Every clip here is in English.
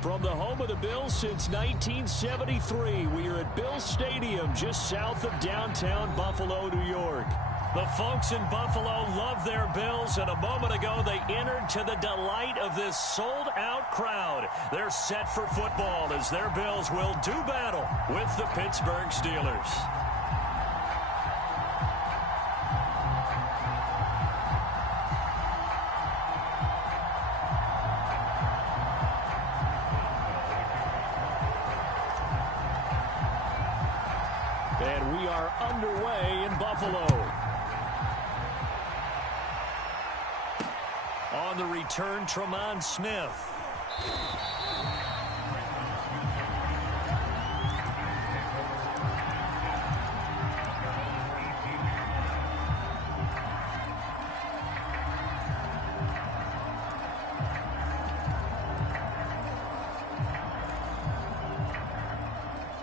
From the home of the Bills since 1973, we are at Bills Stadium just south of downtown Buffalo, New York. The folks in Buffalo love their Bills, and a moment ago they entered to the delight of this sold-out crowd. They're set for football as their Bills will do battle with the Pittsburgh Steelers. And we are underway in Buffalo. On the return, Tremont Smith.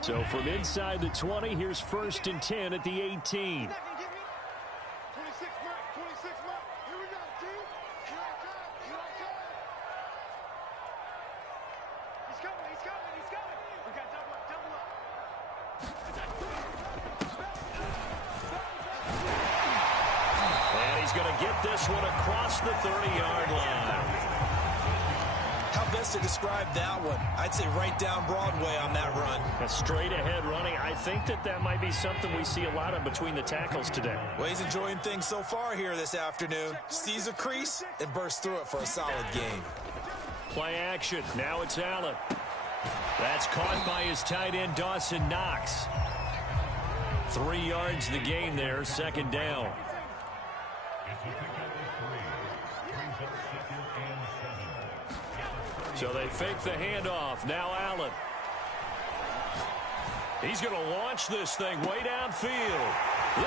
So from inside the 20, here's 1st and 10 at the 18. And he's going to get this one across the 30-yard line. How best to describe that one? I'd say right down Broadway on that run. A straight-ahead running. I think that might be something we see a lot of between the tackles today. Well, he's enjoying things so far here this afternoon. Sees a crease and bursts through it for a solid gain. Play action. Now it's Allen. That's caught by his tight end, Dawson Knox. 3 yards the gain there, 2nd down. So they fake the handoff. Now Allen. He's going to launch this thing way downfield.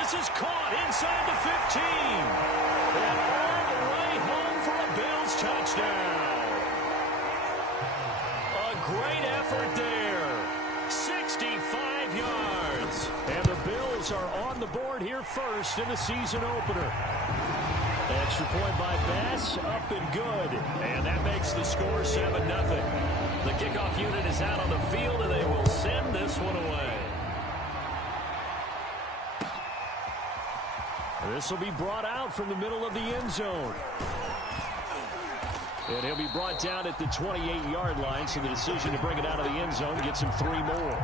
This is caught inside the 15. And all the way home for a Bills touchdown. A great effort there. 65 yards. And the Bills are on the board here first in the season opener. Extra point by Bass, up and good. And that makes the score 7-0. The kickoff unit is out on the field, and they will send this one away. This will be brought out from the middle of the end zone. And he'll be brought down at the 28-yard line, so the decision to bring it out of the end zone gets him 3 more.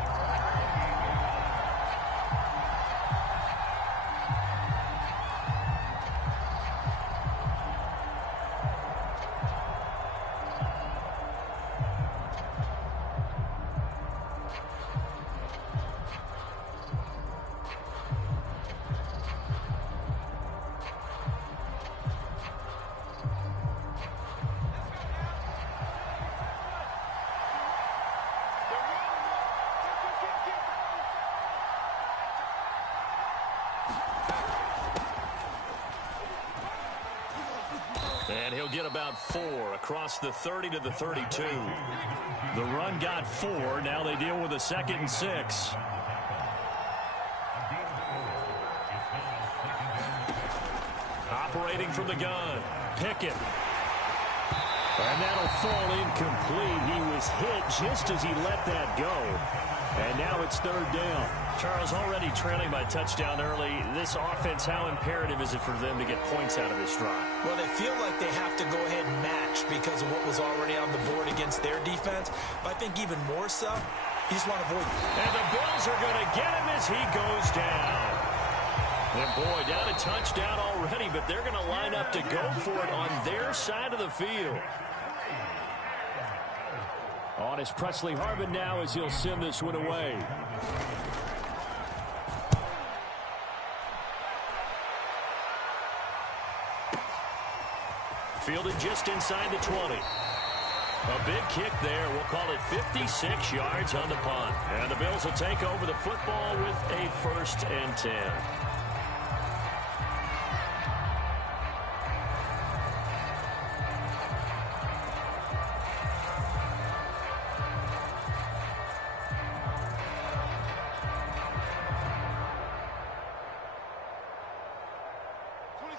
And he'll get about 4 across the 30 to the 32. The run got 4. Now they deal with a 2nd and 6. Operating from the gun. Pickett. And that'll fall incomplete. He was hit just as he let that go. And now it's 3rd down. Charles, already trailing by touchdown early. This offense, how imperative is it for them to get points out of this drive? Well, they feel like they have to go ahead and match because of what was already on the board against their defense. But I think even more so, you just want to avoid it. And the Bills are going to get him as he goes down. And boy, down a touchdown already, but they're going to line up to go for it on their side of the field. On is Presley Harvin now as he'll send this one away. Fielded just inside the 20. A big kick there. We'll call it 56 yards on the punt. And the Bills will take over the football with a 1st and 10.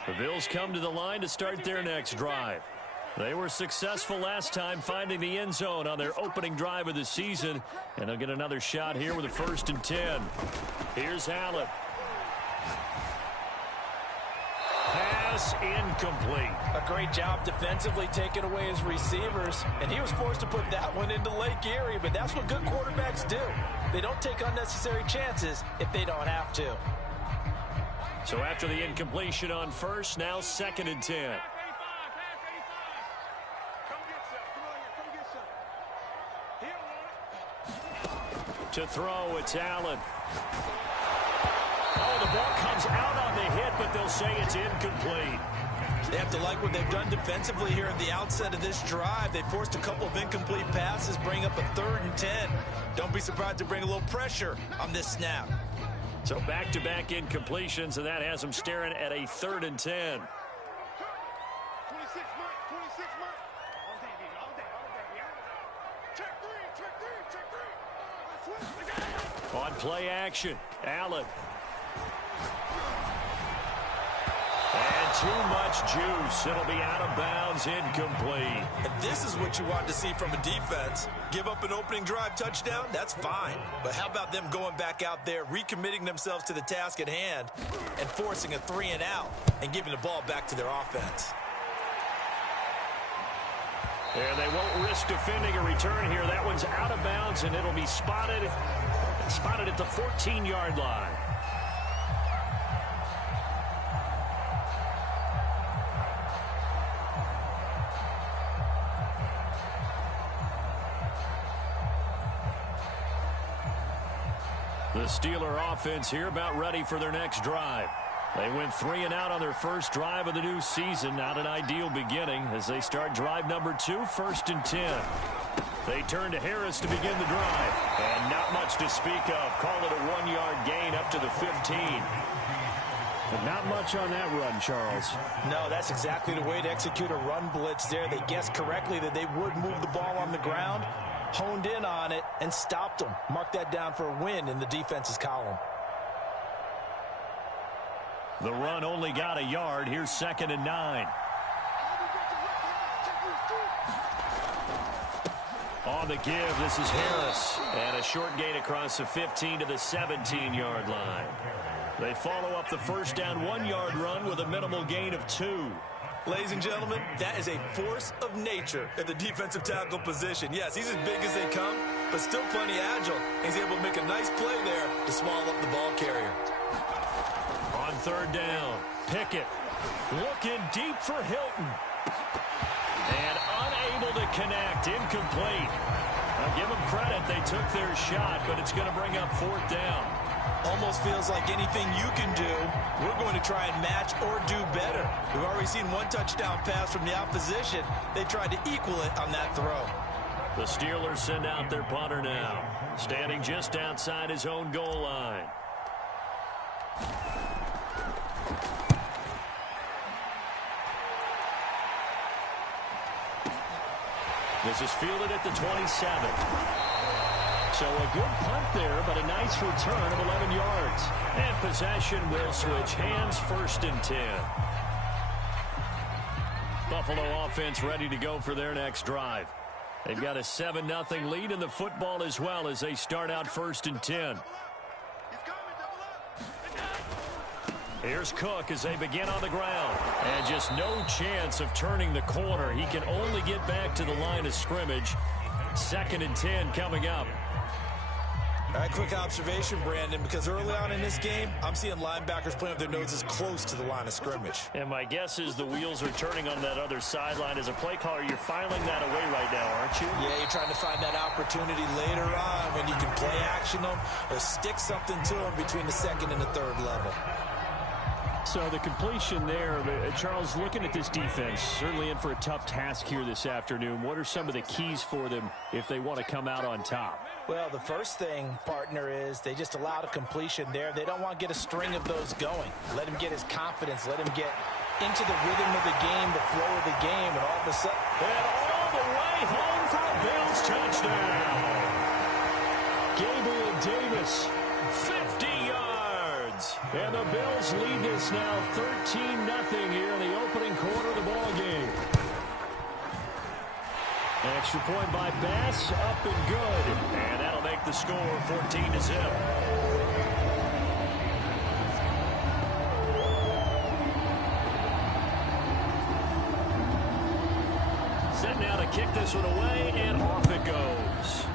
The Bills come to the line to start their next drive. They were successful last time finding the end zone on their opening drive of the season, and they'll get another shot here with a 1st and 10. Here's Allen. Pass incomplete. A great job defensively taking away his receivers, and he was forced to put that one into Lake Erie, but that's what good quarterbacks do. They don't take unnecessary chances if they don't have to. So after the incompletion on 1st, now 2nd and 10. To throw, it's Allen. Oh, the ball comes out on the hit, but they'll say it's incomplete. They have to like what they've done defensively here at the outset of this drive. They forced a couple of incomplete passes, bring up a 3rd and 10. Don't be surprised to bring a little pressure on this snap. So back-to-back incompletions, and that has them staring at a 3rd and 10. On play action, Allen. And too much juice. It'll be out of bounds, incomplete. And this is what you want to see from a defense. Give up an opening drive touchdown, that's fine. But how about them going back out there, recommitting themselves to the task at hand, and forcing a 3 and out, and giving the ball back to their offense. And they won't risk defending a return here. That one's out of bounds, and it'll be spotted at the 14-yard line. The Steeler offense here about ready for their next drive. They went 3 and out on their first drive of the new season. Not an ideal beginning as they start drive number 2, 1st and 10. They turn to Harris to begin the drive. And not much to speak of. Call it a 1-yard gain up to the 15. But not much on that run, Charles. No, that's exactly the way to execute a run blitz there. They guessed correctly that they would move the ball on the ground, honed in on it, and stopped them. Mark that down for a win in the defense's column. The run only got a yard. Here's 2nd and 9. On the give, this is Harris. And a short gain across the 15 to the 17-yard line. They follow up the first down 1-yard run with a minimal gain of 2. Ladies and gentlemen, that is a force of nature at the defensive tackle position. Yes, he's as big as they come, but still plenty agile. He's able to make a nice play there to swallow up the ball carrier. On 3rd down, Pickett looking deep for Hilton. And unable to connect, incomplete. Now give them credit, they took their shot, but it's going to bring up 4th down. Almost feels like anything you can do, we're going to try and match or do better. We've already seen one touchdown pass from the opposition. They tried to equal it on that throw. The Steelers send out their punter now, standing just outside his own goal line. This is fielded at the 27. So a good punt there, but a nice return of 11 yards. And possession will switch hands, 1st and 10. Buffalo offense ready to go for their next drive. They've got a 7-0 lead in the football as well as they start out 1st and 10. Here's Cook as they begin on the ground. And just no chance of turning the corner. He can only get back to the line of scrimmage. 2nd and 10 coming up. All right, quick observation, Brandon, because early on in this game, I'm seeing linebackers playing with their noses close to the line of scrimmage. And my guess is the wheels are turning on that other sideline. As a play caller, you're filing that away right now, aren't you? Yeah, you're trying to find that opportunity later on when you can play action them or stick something to them between the 2nd and the 3rd level. So the completion there, Charles, looking at this defense, certainly in for a tough task here this afternoon. What are some of the keys for them if they want to come out on top? Well, the first thing, partner, is they just allowed a completion there. They don't want to get a string of those going. Let him get his confidence. Let him get into the rhythm of the game, the flow of the game, and all of a sudden... And all the way home for a Bills touchdown. Gabriel Davis, 50 yards. And the Bills lead this now 13-0 here in the opening quarter of the ball game. Extra point by Bass, up and good. And that'll make the score 14-0. Set now to kick this one away, and off it goes.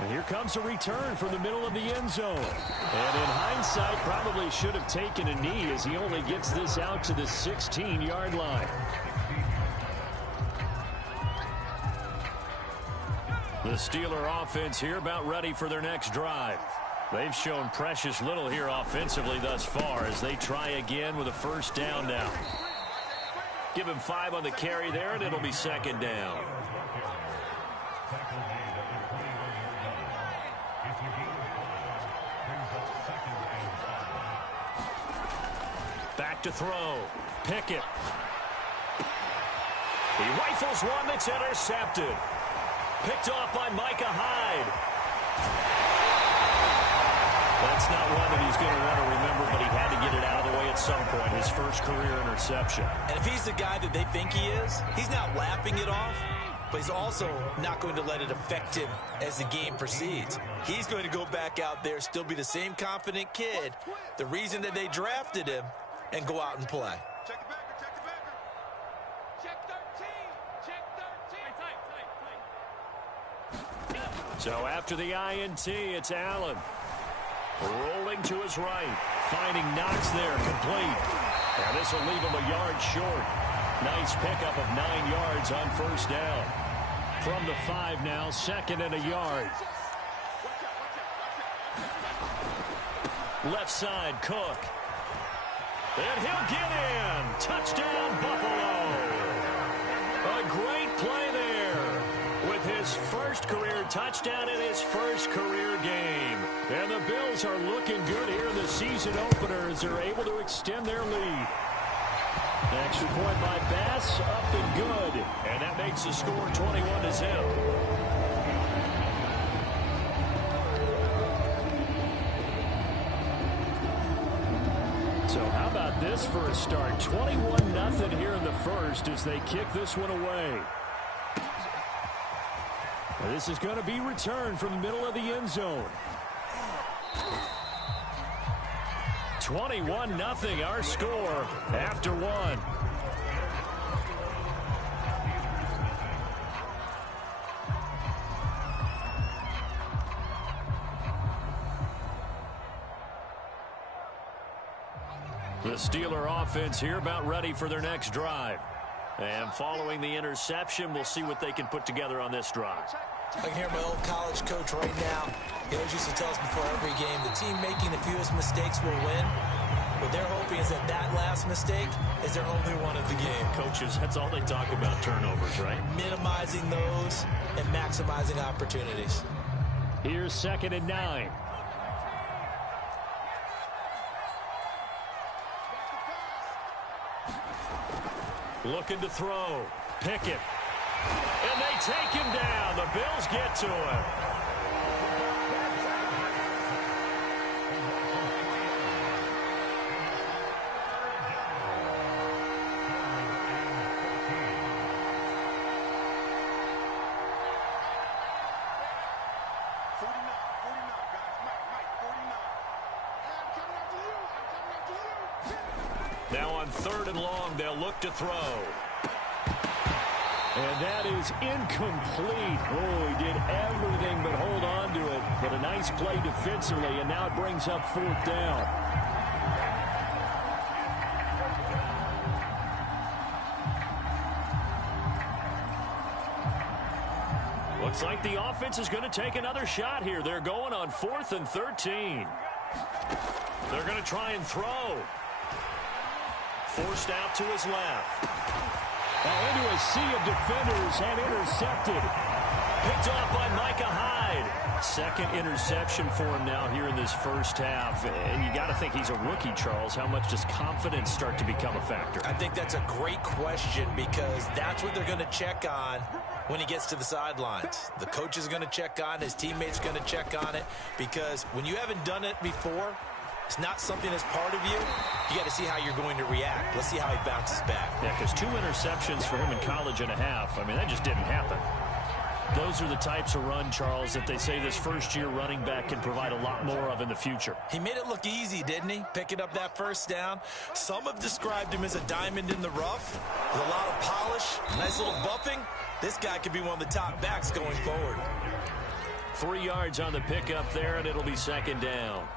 And here comes a return from the middle of the end zone. And in hindsight, probably should have taken a knee as he only gets this out to the 16-yard line. The Steeler offense here about ready for their next drive. They've shown precious little here offensively thus far as they try again with a first down now. Give him 5 on the carry there, and it'll be second down. Back to throw. Pickett. He rifles one that's intercepted. Picked off by Micah Hyde. That's not one that he's going to want to remember, but he had to get it out of the way at some point. His first career interception. And if he's the guy that they think he is, he's not laughing it off, but he's also not going to let it affect him as the game proceeds. He's going to go back out there, still be the same confident kid, the reason that they drafted him, and go out and play. Check the backer, check the backer. Check 13, check 13. So after the INT, it's Allen. Rolling to his right. Finding Knox there, complete. And this will leave him a yard short. Nice pickup of 9 yards on first down. From the 5 now, second and a yard. Left side, Cook. And he'll get in. Touchdown, Buffalo. A great play there with his first career touchdown in his first career game. And the Bills are looking good here in the season opener as they're able to extend their lead. Extra point by Bass, up and good. And that makes the score 21-0. So how about this for a start? 21-0 here in the first as they kick this one away. This is going to be returned from the middle of the end zone. 21-0 our score after one. The Steeler offense here about ready for their next drive. And following the interception, we'll see what they can put together on this drive. I can hear my old college coach right now. He always used to tell us before every game, the team making the fewest mistakes will win. What they're hoping is that that last mistake is their only one of the game. Coaches, that's all they talk about, turnovers, right? Minimizing those and maximizing opportunities. Here's second and 9. Looking to throw. Pickett. And they take him down. The Bills get to him. Now on third and long, they'll look to throw. And that is incomplete. Oh, he did everything but hold on to it. But a nice play defensively, and now it brings up fourth down. Looks like the offense is going to take another shot here. They're going on 4th and 13. They're going to try and throw. Forced out to his left. Into a sea of defenders and intercepted. Picked off by Micah Hyde. Second interception for him now here in this first half. And you got to think he's a rookie, Charles. How much does confidence start to become a factor? I think that's a great question because that's what they're going to check on when he gets to the sidelines. The coach is going to check on, his teammates going to check on it, because when you haven't done it before, it's not something that's part of you, you got to see how you're going to react. Let's see how he bounces back. Yeah, because 2 interceptions for him in college and a half. I mean, that just didn't happen. Those are the types of run, Charles, that they say this first-year running back can provide a lot more of in the future. He made it look easy, didn't he? Picking up that first down. Some have described him as a diamond in the rough with a lot of polish, nice little buffing. This guy could be one of the top backs going forward. 3 yards on the pickup there, and it'll be second down.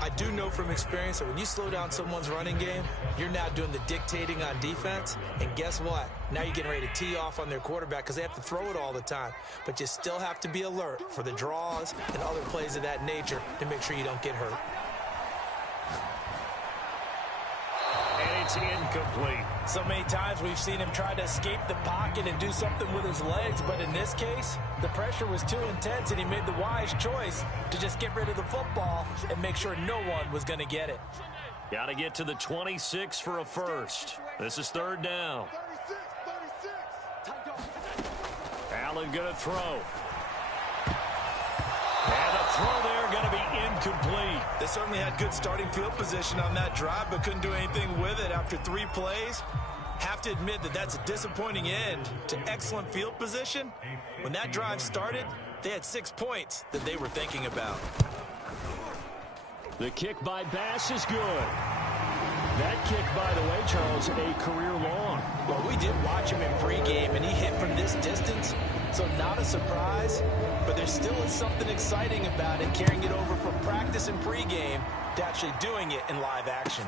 I do know from experience that when you slow down someone's running game, you're now doing the dictating on defense. And guess what? Now you're getting ready to tee off on their quarterback because they have to throw it all the time. But you still have to be alert for the draws and other plays of that nature to make sure you don't get hurt. And it's incomplete. So many times we've seen him try to escape the pocket and do something with his legs, but in this case, the pressure was too intense and he made the wise choice to just get rid of the football and make sure no one was going to get it. Got to get to the 26 for a first. This is third down. Allen going to throw. And the throw there going to be incomplete. They certainly had good starting field position on that drive, but couldn't do anything with it after 3 plays. Have to admit that that's a disappointing end to excellent field position. When that drive started, they had 6 points that they were thinking about. The kick by Bass is good. That kick, by the way, Charles, a career long. Well, we did watch him in pregame, and he hit from this distance, so not a surprise. But there still is something exciting about it, carrying it over from practice and pregame to actually doing it in live action.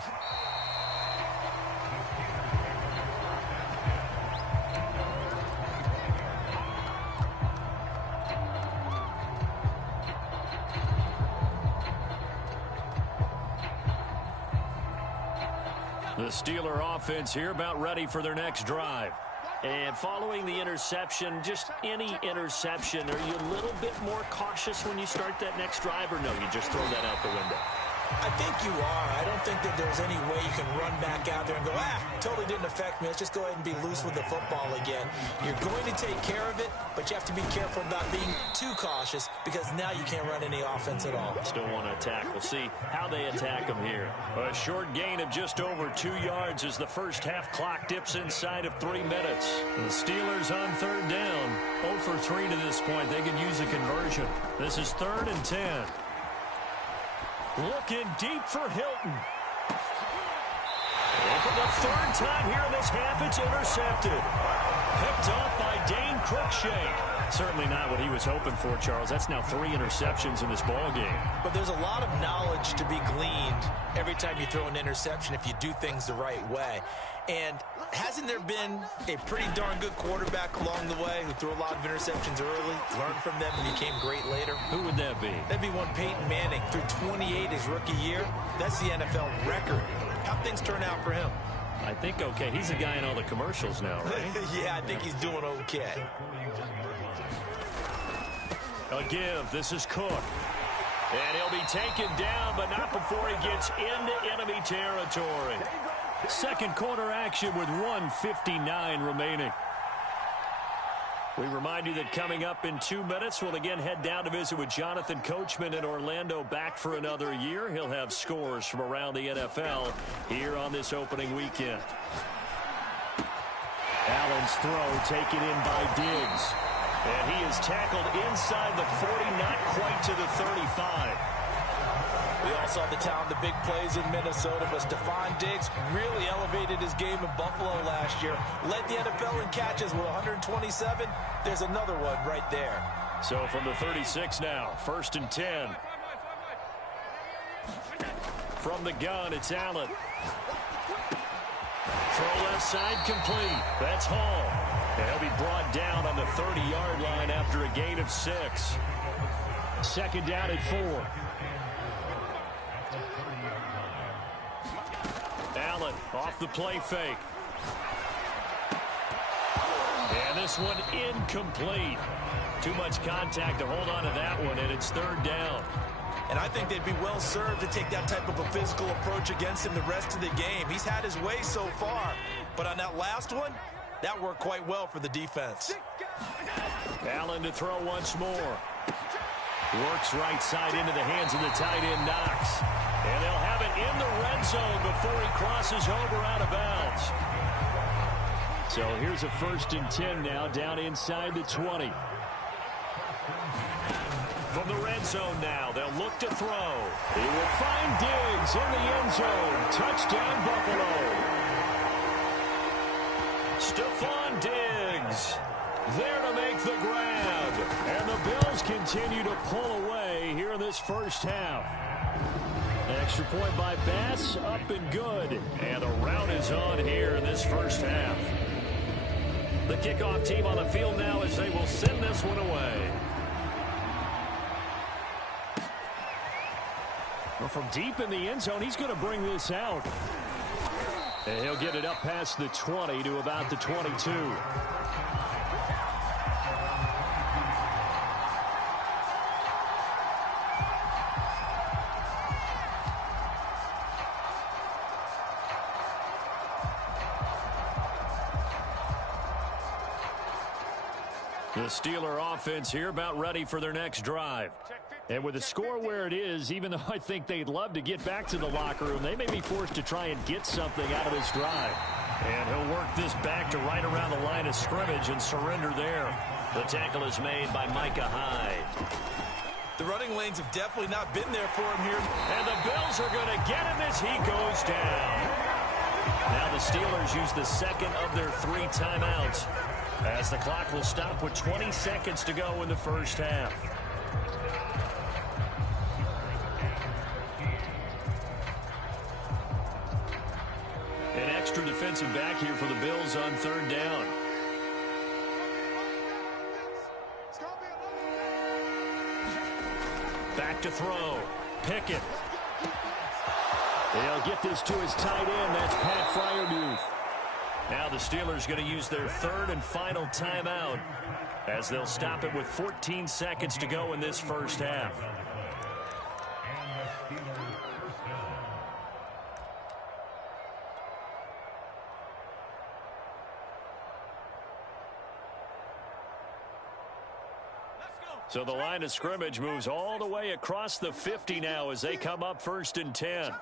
The Steeler offense here about ready for their next drive. And following the interception, just any interception, are you a little bit more cautious when you start that next drive, or no, you just throw that out the window? I think you are. I don't think that there's any way you can run back out there and go, totally didn't affect me. Let's just go ahead and be loose with the football again. You're going to take care of it, but you have to be careful about being too cautious because now you can't run any offense at all. Still want to attack. We'll see how they attack them here. A short gain of just over 2 yards as the first half clock dips inside of 3 minutes. The Steelers on third down. 0 for 3 to this point. They could use a conversion. This is 3rd and 10. Looking deep for Hilton. And for the 3rd time here in this half, it's intercepted. Picked off by Dane Cruikshank. Certainly not what he was hoping for, Charles. That's now 3 interceptions in this ball game. But there's a lot of knowledge to be gleaned every time you throw an interception if you do things the right way. And hasn't there been a pretty darn good quarterback along the way who threw a lot of interceptions early, learned from them, and became great later? Who would that be? That'd be one Peyton Manning. Threw 28 his rookie year. That's the NFL record. How'd things turn out for him? I think okay. He's a guy in all the commercials now, right? Yeah, I think he's doing okay. A give. This is Cook. And he'll be taken down, but not before he gets into enemy territory. Second quarter action with 1:59 remaining. We remind you that coming up in 2 minutes, we'll again head down to visit with Jonathan Coachman in Orlando, back for another year. He'll have scores from around the NFL here on this opening weekend. Allen's throw taken in by Diggs. And he is tackled inside the 40, not quite to the 35. We all saw the talent, the big plays in Minnesota, but Stephon Diggs really elevated his game in Buffalo last year. Led the NFL in catches with 127. There's another one right there. So from the 36 now, 1st and 10. From the gun, it's Allen. Throw left side complete. That's Hall. And he'll be brought down on the 30-yard line after a gain of 6. Second down at 4. Allen off the play fake. And this one incomplete. Too much contact to hold on to that one, and it's 3rd down. And I think they'd be well served to take that type of a physical approach against him the rest of the game. He's had his way so far, but on that last one, that worked quite well for the defense. Allen to throw once more. Works right side into the hands of the tight end, Knox. And they'll have it in the red zone before he crosses over out of bounds. So here's a 1st and 10 now, down inside the 20. From the red zone now, they'll look to throw. He will find Diggs in the end zone. Touchdown, Buffalo. Stephon Diggs there to make the grab. And the Bills continue to pull away here in this first half. Extra point by Bass, up and good. And the rout is on here in this first half. The kickoff team on the field now as they will send this one away. Well, from deep in the end zone, he's going to bring this out. And he'll get it up past the 20 to about the 22. The Steeler offense here about ready for their next drive. And with the score where it is, even though I think they'd love to get back to the locker room, they may be forced to try and get something out of this drive. And he'll work this back to right around the line of scrimmage and surrender there. The tackle is made by Micah Hyde. The running lanes have definitely not been there for him here. And the Bills are going to get him as he goes down. Now the Steelers use the second of their 3 timeouts, as the clock will stop with 20 seconds to go in the first half. An extra defensive back here for the Bills on 3rd down. Back to throw. Pickett. They'll get this to his tight end. That's Pat Freiermuth. Now the Steelers going to use their 3rd and final timeout, as they'll stop it with 14 seconds to go in this first half. So the line of scrimmage moves all the way across the 50 now as they come up 1st and 10.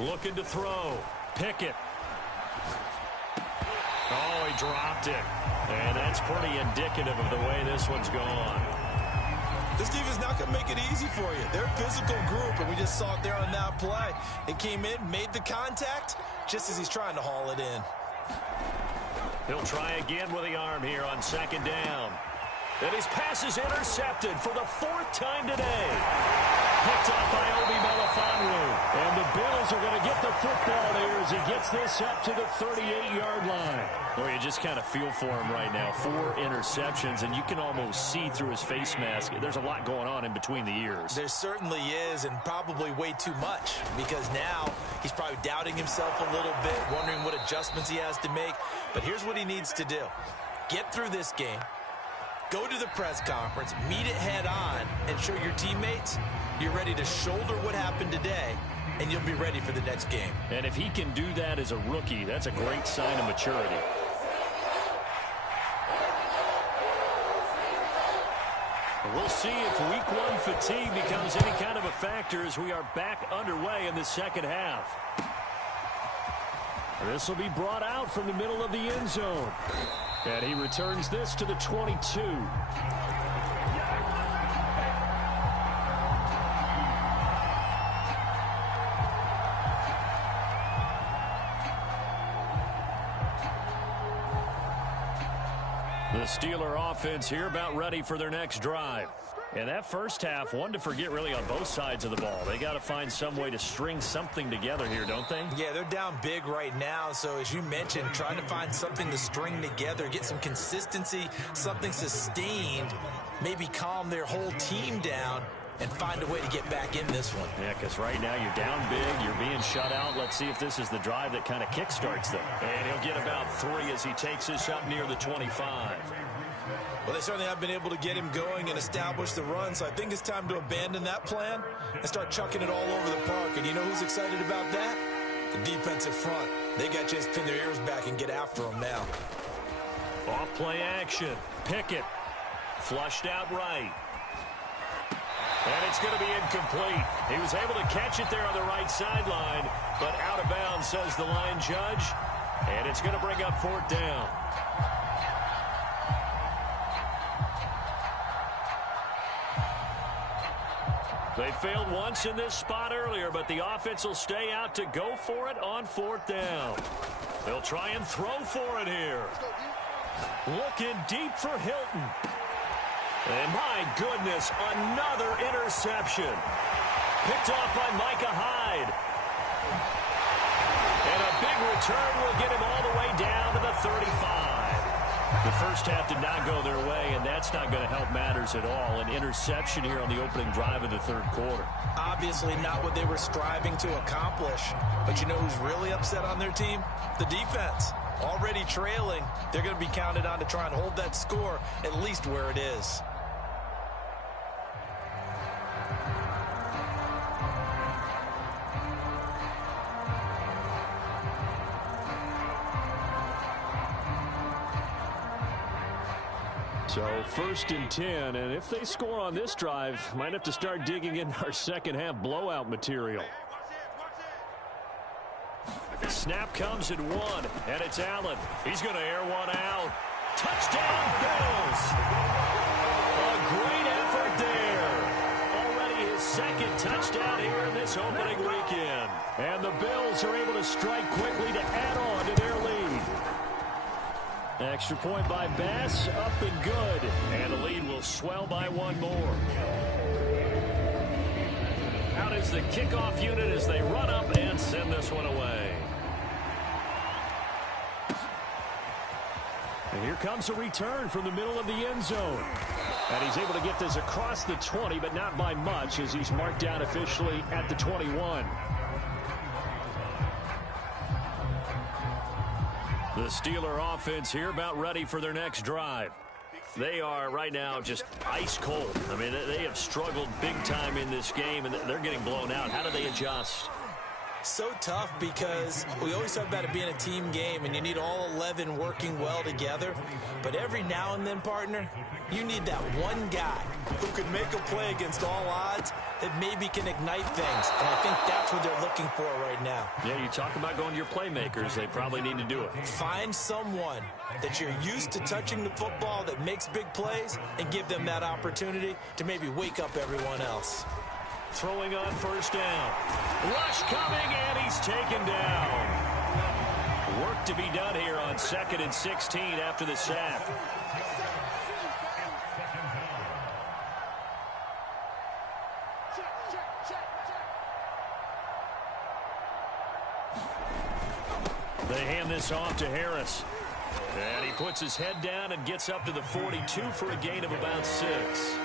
Looking to throw. Pickett. Oh, he dropped it. And that's pretty indicative of the way this one's gone. This defense is not going to make it easy for you. They're a physical group, and we just saw it there on that play. It came in, made the contact, just as he's trying to haul it in. He'll try again with the arm here on 2nd down. And his pass is intercepted for the 4th time today. Picked off by Obi Melifonwu. And the Bills are going to get the football here as he gets this up to the 38-yard line. Well, you just kind of feel for him right now. 4 interceptions, and you can almost see through his face mask. There's a lot going on in between the ears. There certainly is, and probably way too much, because now he's probably doubting himself a little bit, wondering what adjustments he has to make. But here's what he needs to do. Get through this game. Go to the press conference, meet it head on, and show your teammates you're ready to shoulder what happened today, and you'll be ready for the next game. And if he can do that as a rookie, that's a great sign of maturity. We'll see if week 1 fatigue becomes any kind of a factor as we are back underway in the second half. This will be brought out from the middle of the end zone. And he returns this to the 22. The Steeler offense here about ready for their next drive. And that first half, one to forget really on both sides of the ball. They got to find some way to string something together here, don't they? Yeah, they're down big right now. So as you mentioned, trying to find something to string together, get some consistency, something sustained, maybe calm their whole team down and find a way to get back in this one. Yeah, because right now you're down big, you're being shut out. Let's see if this is the drive that kind of kickstarts them. And he'll get about 3 as he takes this up near the 25. Well, they certainly have been able to get him going and establish the run, so I think it's time to abandon that plan and start chucking it all over the park. And you know who's excited about that? The defensive front, they got to just pin their ears back and get after them now. Off play action. Pickett. Flushed out right. And it's going to be incomplete. He was able to catch it there on the right sideline, but out of bounds, says the line judge. And it's going to bring up 4th down. They failed once in this spot earlier, but the offense will stay out to go for it on 4th down. They'll try and throw for it here. Looking deep for Hilton. And my goodness, another interception. Picked off by Micah Hyde. And a big return will get him all the way down to the 35. The first half did not go their way, and that's not going to help matters at all. An interception here on the opening drive of the 3rd quarter. Obviously not what they were striving to accomplish. But you know who's really upset on their team? The defense. Already trailing, they're going to be counted on to try and hold that score at least where it is. So 1st and 10, and if they score on this drive, might have to start digging in our second half blowout material. The snap comes at 1, and it's Allen. He's going to air one out. Touchdown, Bills! A great effort there. Already his 2nd touchdown here in this opening weekend. And the Bills are able to strike quickly to add on to their lead. Extra point by Bass, up and good. And the lead will swell by 1 more. Out is the kickoff unit as they run up and send this one away. And here comes a return from the middle of the end zone. And he's able to get this across the 20, but not by much as he's marked down officially at the 21. The Steeler offense here about ready for their next drive. They are right now just ice cold. I mean, they have struggled big time in this game, and they're getting blown out. How do they adjust? So tough because we always talk about it being a team game, and you need all 11 working well together. But every now and then, partner, you need that one guy who can make a play against all odds that maybe can ignite things. And I think that's what they're looking for right now. Yeah, you talk about going to your playmakers. They probably need to do it. Find someone that you're used to touching the football that makes big plays and give them that opportunity to maybe wake up everyone else. Throwing on 1st down. Rush coming, and he's taken down. Work to be done here on 2nd and 16 after the sack. They hand this off to Harris. And he puts his head down and gets up to the 42 for a gain of about 6.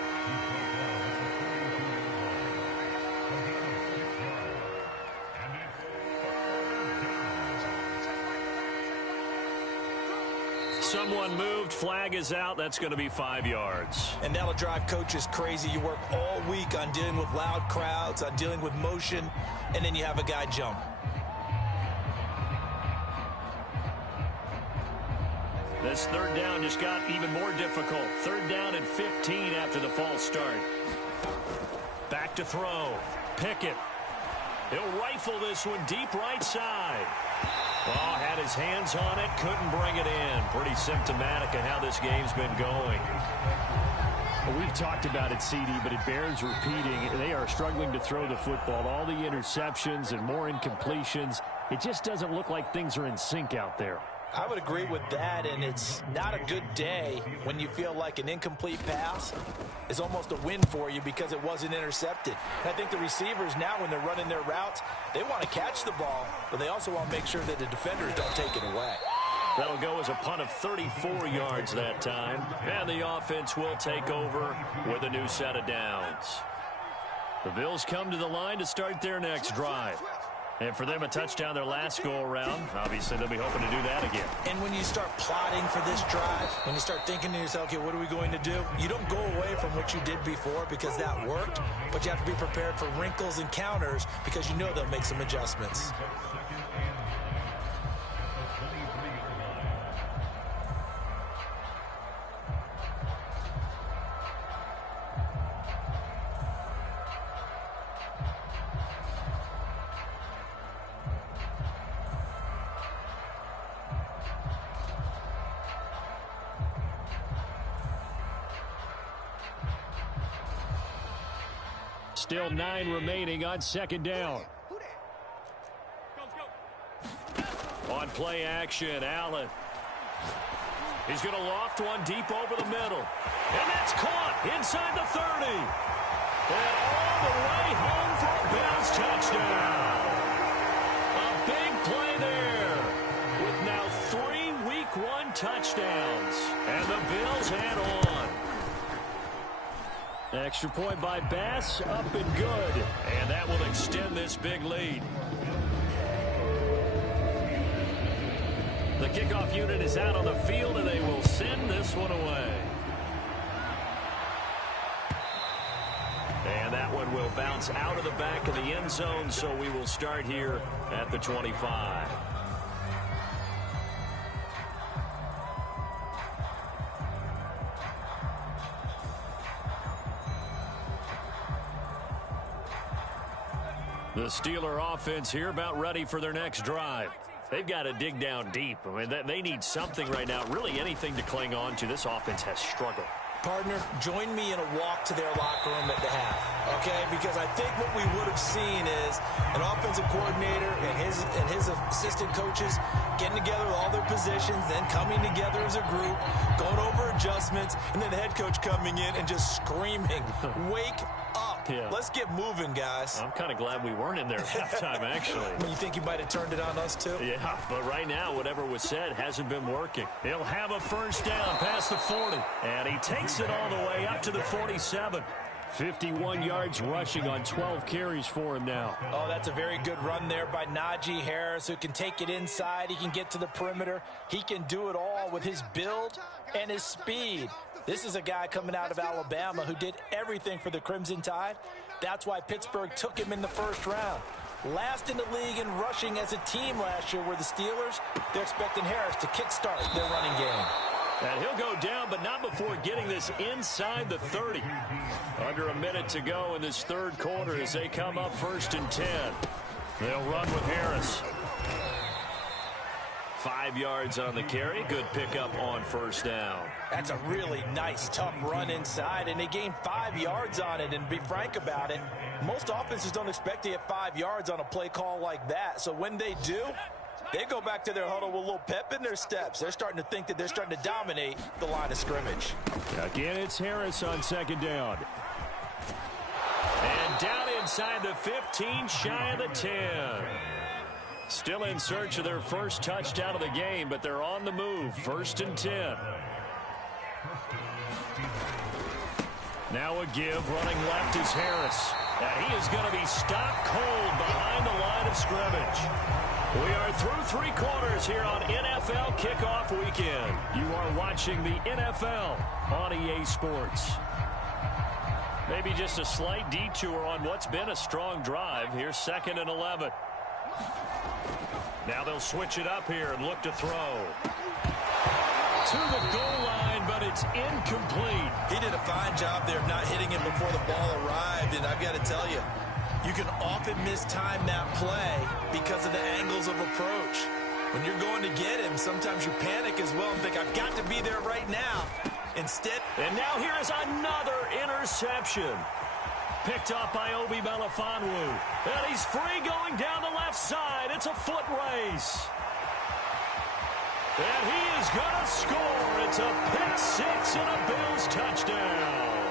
Someone moved. Flag is out. That's going to be 5 yards. And that'll drive coaches crazy. You work all week on dealing with loud crowds, on dealing with motion, and then you have a guy jump. This 3rd down just got even more difficult. 3rd down and 15 after the false start. Back to throw. Pickett. He'll rifle this one deep right side. Oh, had his hands on it, couldn't bring it in. Pretty symptomatic of how this game's been going. Well, we've talked about it, CD, but it bears repeating. They are struggling to throw the football. All the interceptions and more incompletions. It just doesn't look like things are in sync out there. I would agree with that, and it's not a good day when you feel like an incomplete pass is almost a win for you because it wasn't intercepted. And I think the receivers now, when they're running their routes, they want to catch the ball, but they also want to make sure that the defenders don't take it away. That'll go as a punt of 34 yards that time, and the offense will take over with a new set of downs. The Bills come to the line to start their next drive. And for them, a touchdown their last go-around. Obviously, they'll be hoping to do that again. And when you start plotting for this drive, when you start thinking to yourself, okay, what are we going to do? You don't go away from what you did before because that worked, but you have to be prepared for wrinkles and counters because you know they'll make some adjustments. Still 9 remaining on second down. On play action, Allen. He's going to loft one deep over the middle. And that's caught inside the 30. And all the way home for a Bills touchdown. A big play there with now 3 Week 1 touchdowns. And the Bills head on. Extra point by Bass, up and good. And that will extend this big lead. The kickoff unit is out on the field, and they will send this one away. And that one will bounce out of the back of the end zone, so we will start here at the 25. The Steeler offense here about ready for their next drive. They've got to dig down deep. I mean, they need something right now, really anything to cling on to. This offense has struggled. Partner, join me in a walk to their locker room at the half, okay? Because I think what we would have seen is an offensive coordinator and his assistant coaches getting together with all their positions, then coming together as a group, going over adjustments, and then the head coach coming in and just screaming, wake up. Yeah. Let's get moving, guys. I'm kind of glad we weren't in there at halftime, actually. You think you might have turned it on us, too? Yeah, but right now, whatever was said hasn't been working. He'll have a first down past the 40, and he takes it all the way up to the 47. 51 yards rushing on 12 carries for him now. Oh, that's a very good run there by Najee Harris, who can take it inside. He can get to the perimeter. He can do it all with his build and his speed. This is a guy coming out of Alabama who did everything for the Crimson Tide. That's why Pittsburgh took him in the first round. Last in the league in rushing as a team last year were the Steelers. They're expecting Harris to kickstart their running game. And he'll go down, but not before getting this inside the 30. Under a minute to go in this third quarter as they come up 1st and 10. They'll run with Harris. 5 yards on the carry. Good pickup on first down. That's a really nice, tough run inside, and they gained 5 yards on it. And to be frank about it, most offenses don't expect to get 5 yards on a play call like that. So when they do, they go back to their huddle with a little pep in their steps. They're starting to think that they're starting to dominate the line of scrimmage. Again, it's Harris on second down. And down inside the 15, shy of the 10. Still in search of their first touchdown of the game, but they're on the move. 1st and 10. Now a give. Running left is Harris. And he is going to be stopped cold behind the line of scrimmage. We are through 3 quarters here on NFL Kickoff Weekend. You are watching the NFL on EA Sports. Maybe just a slight detour on what's been a strong drive. Here's 2nd and 11. Now they'll switch it up here and look to throw. To the goal line, but it's incomplete. He did a fine job there of not hitting him before the ball arrived, and I've got to tell you, you can often mistime that play because of the angles of approach. When you're going to get him, sometimes you panic as well and think, I've got to be there right now. Instead. And now here is another interception. Picked up by Obi Melifonwu. And he's free going down the left side. It's a foot race. And he is going to score. It's a pick six and a Bills touchdown.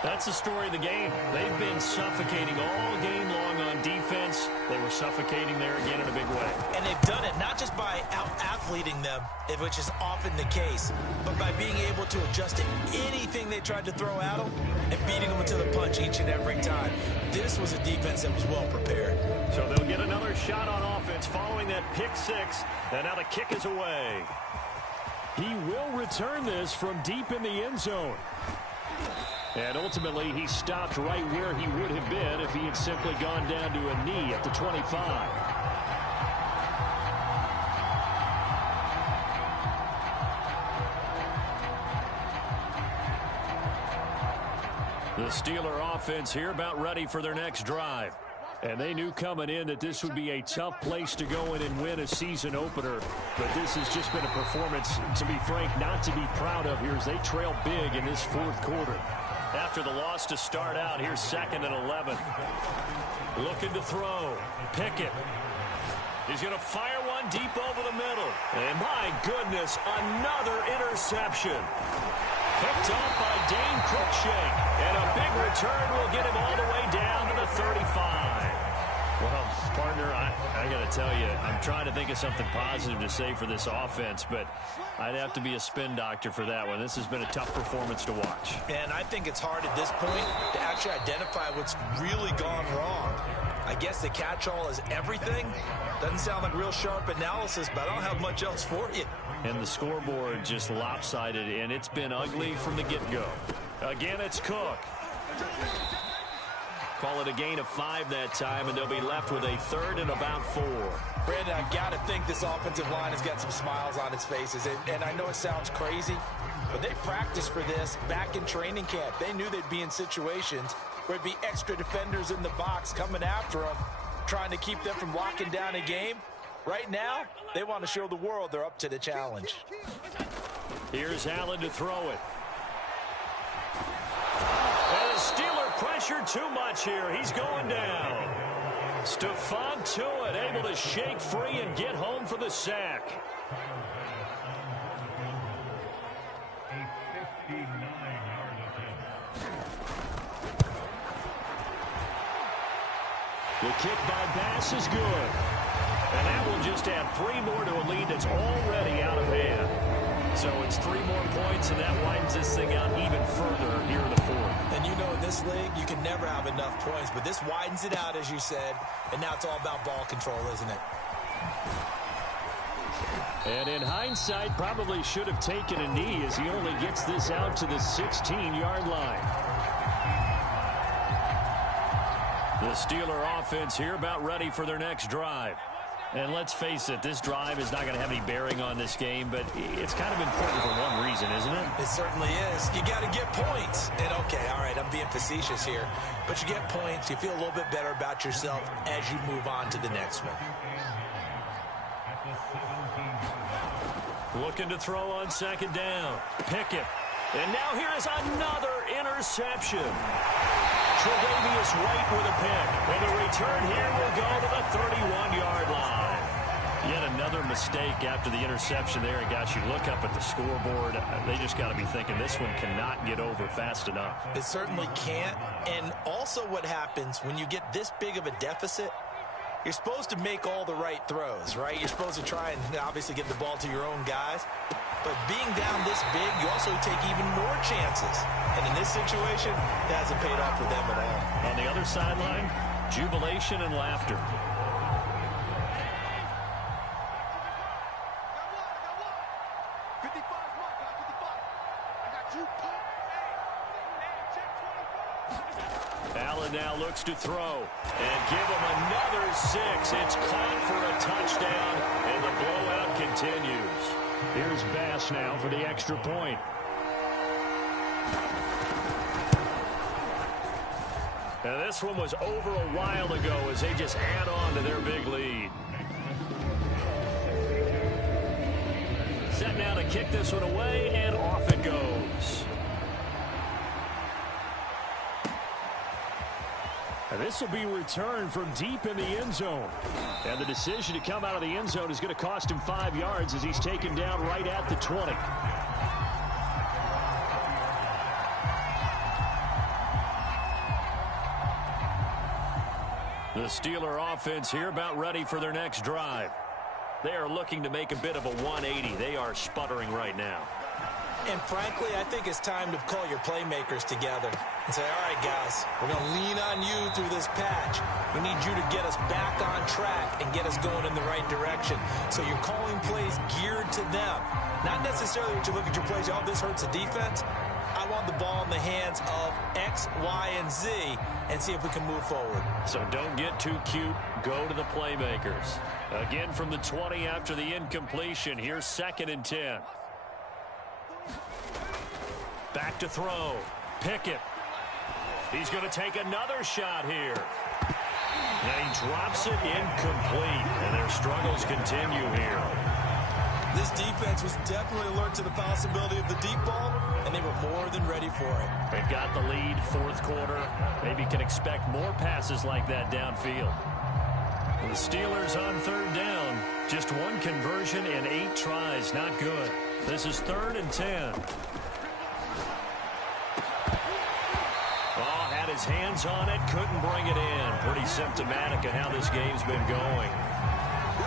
That's the story of the game. They've been suffocating all game long on defense. They were suffocating there again in a big way. And they've done it not just by out-athleting them, which is often the case, but by being able to adjust to anything they tried to throw at them and beating them to the punch each and every time. This was a defense that was well prepared. So they'll get another shot on offense following that pick six. And now the kick is away. He will return this from deep in the end zone. And ultimately, he stopped right where he would have been if he had simply gone down to a knee at the 25. The Steeler offense here about ready for their next drive. And they knew coming in that this would be a tough place to go in and win a season opener. But this has just been a performance, to be frank, not to be proud of here as they trail big in this fourth quarter. After the loss to start out, here's 2nd and 11. Looking to throw. Pickett. He's going to fire one deep over the middle. And my goodness, another interception. Picked off by Dane Cruikshank. And a big return will get him all the way down to the 35. Well, partner, I got to tell you, I'm trying to think of something positive to say for this offense, but I'd have to be a spin doctor for that one. This has been a tough performance to watch. And I think it's hard at this point to actually identify what's really gone wrong. I guess the catch-all is everything. Doesn't sound like real sharp analysis, but I don't have much else for you. And the scoreboard just lopsided, and it's been ugly from the get-go. Again, it's Cook. Call it a gain of 5 that time, and they'll be left with a 3rd and about 4. Brandon, I've got to think this offensive line has got some smiles on its faces. And I know it sounds crazy, but they practiced for this back in training camp. They knew they'd be in situations where there'd be extra defenders in the box coming after them, trying to keep them from locking down a game. Right now, they want to show the world they're up to the challenge. Here's Allen to throw it. And the Steeler pressure too much here. He's going down. Stephon Tuitt able to shake free and get home for the sack. The kick by Bass is good. And that will just add 3 more to a lead that's already out of hand. So it's 3 more points, and that widens this thing out even further here in the fourth. And you know, in this league, you can never have enough points, but this widens it out, as you said, and now it's all about ball control, isn't it? And in hindsight, probably should have taken a knee as he only gets this out to the 16-yard line. The Steeler offense here about ready for their next drive. And let's face it, this drive is not going to have any bearing on this game, but it's kind of important for one reason, isn't it? It certainly is. You got to get points. And okay, all right, I'm being facetious here, but you get points, you feel a little bit better about yourself as you move on to the next one. Looking to throw on 2nd down. Pickett. And now here is another interception. Tre'Davious White with a pick. And the return here will go to the 31-yard line. Yet another mistake after the interception there. And gosh, you look up at the scoreboard, they just got to be thinking this one cannot get over fast enough. It certainly can't. And also what happens when you get this big of a deficit, you're supposed to make all the right throws, right? You're supposed to try and obviously get the ball to your own guys. But being down this big, you also take even more chances. And in this situation, it hasn't paid off for them at all. On the other sideline, jubilation and laughter. Allen now looks to throw and give him another 6. It's caught for a touchdown, and the blowout continues. Here's Bass now for the extra point. And this one was over a while ago as they just add on to their big lead. Set now to kick this one away, and off it goes. And this will be returned from deep in the end zone. And the decision to come out of the end zone is going to cost him 5 yards as he's taken down right at the 20. Steeler offense here about ready for their next drive. They are looking to make a bit of a 180. They are sputtering right now. And frankly, I think it's time to call your playmakers together and say, all right, guys, we're going to lean on you through this patch. We need you to get us back on track and get us going in the right direction. So you're calling plays geared to them. Not necessarily what you look at your plays, oh, this hurts the defense. I want the ball in the hands of X, Y, and Z and see if we can move forward. So don't get too cute. Go to the playmakers. Again from the 20 after the incompletion. Here's 2nd and 10. Back to throw. Pickett. He's going to take another shot here. And he drops it incomplete. And their struggles continue here. This defense was definitely alert to the possibility of the deep ball, and they were more than ready for it. They've got the lead, 4th quarter. Maybe can expect more passes like that downfield. The Steelers on 3rd down. Just 1 conversion and 8 tries. Not good. This is 3rd and 10. Oh, had his hands on it. Couldn't bring it in. Pretty symptomatic of how this game's been going.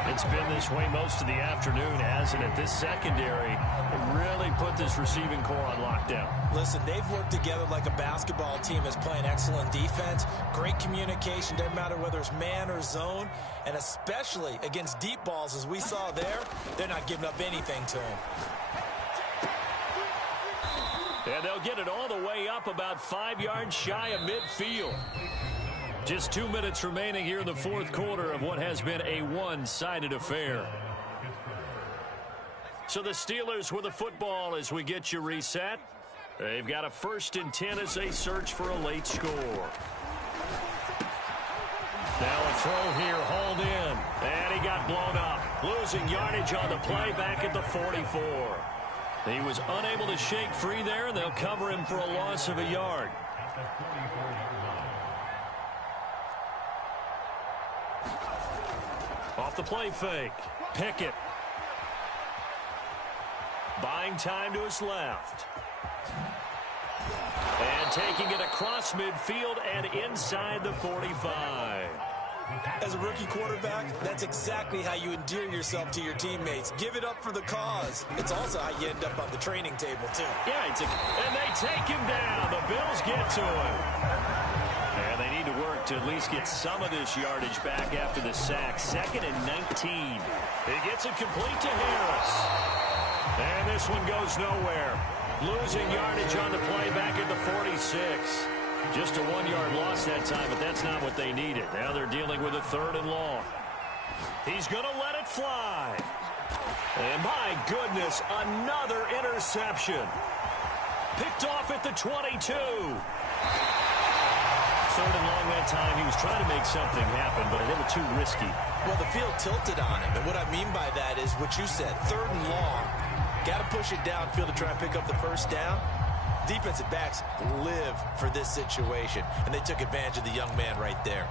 It's been this way most of the afternoon, hasn't it? This secondary really put this receiving core on lockdown. Listen, they've worked together like a basketball team that's playing excellent defense. Great communication, doesn't matter whether it's man or zone. And especially against deep balls, as we saw there, they're not giving up anything to them. And they'll get it all the way up about 5 yards shy of midfield. Just 2 minutes remaining here in the 4th quarter of what has been a one-sided affair. So the Steelers with the football as we get you reset. They've got a 1st and 10 as they search for a late score. Now a throw here, hauled in, and he got blown up. Losing yardage on the play back at the 44. He was unable to shake free there, and they'll cover him for a loss of a yard. Off the play fake. Pickett. Buying time to his left. And taking it across midfield and inside the 45. As a rookie quarterback, that's exactly how you endear yourself to your teammates. Give it up for the cause. It's also how you end up on the training table, too. Yeah, and they take him down. The Bills get to him. And they need to work to at least get some of this yardage back after the sack. 2nd and 19. He gets it complete to Harris. And this one goes nowhere. Losing yardage on the play back at the 46. Just a 1-yard loss that time, but that's not what they needed. Now they're dealing with a 3rd and long. He's going to let it fly. And my goodness, another interception. Picked off at the 22. 3rd and long that time. He was trying to make something happen, but a little too risky. Well, the field tilted on him, and what I mean by that is what you said, 3rd and long. Got to push it downfield to try and pick up the 1st down. Defensive backs live for this situation, and they took advantage of the young man right there.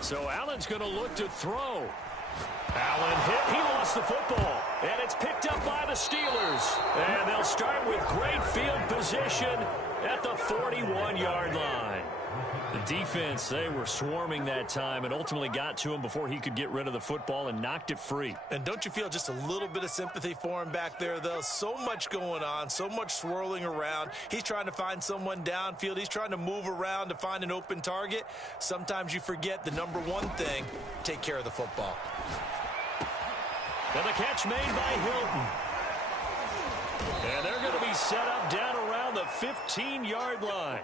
So Allen's going to look to throw. Allen hit. He lost the football. And it's picked up by the Steelers. And they'll start with great field position at the 41-yard line. The defense, they were swarming that time and ultimately got to him before he could get rid of the football and knocked it free. And don't you feel just a little bit of sympathy for him back there, though? So much going on, so much swirling around. He's trying to find someone downfield. He's trying to move around to find an open target. Sometimes you forget the number one thing, take care of the football. And the catch made by Hilton. And they're going to be set up down around the 15-yard line.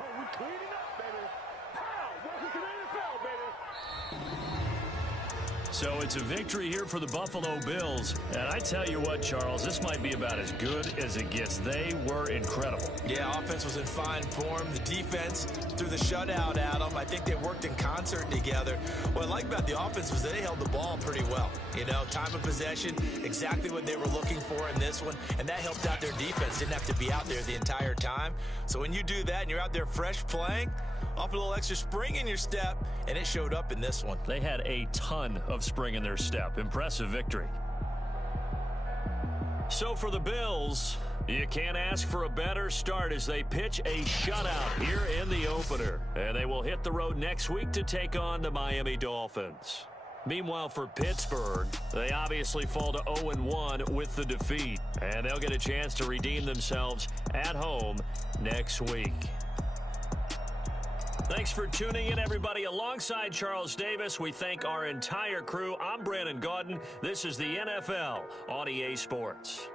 So it's a victory here for the Buffalo Bills. And I tell you what, Charles, this might be about as good as it gets. They were incredible. Yeah, offense was in fine form. The defense threw the shutout at them. I think they worked in concert together. What I like about the offense was they held the ball pretty well. You know, time of possession, exactly what they were looking for in this one, and that helped out their defense. Didn't have to be out there the entire time. So when you do that and you're out there fresh playing, off a little extra spring in your step, and it showed up in this one. They had a ton of spring in their step. Impressive victory. So for the Bills, you can't ask for a better start as they pitch a shutout here in the opener. And they will hit the road next week to take on the Miami Dolphins. Meanwhile, for Pittsburgh, they obviously fall to 0-1 with the defeat. And they'll get a chance to redeem themselves at home next week. Thanks for tuning in, everybody. Alongside Charles Davis, we thank our entire crew. I'm Brandon Gaudin. This is the NFL on EA Sports.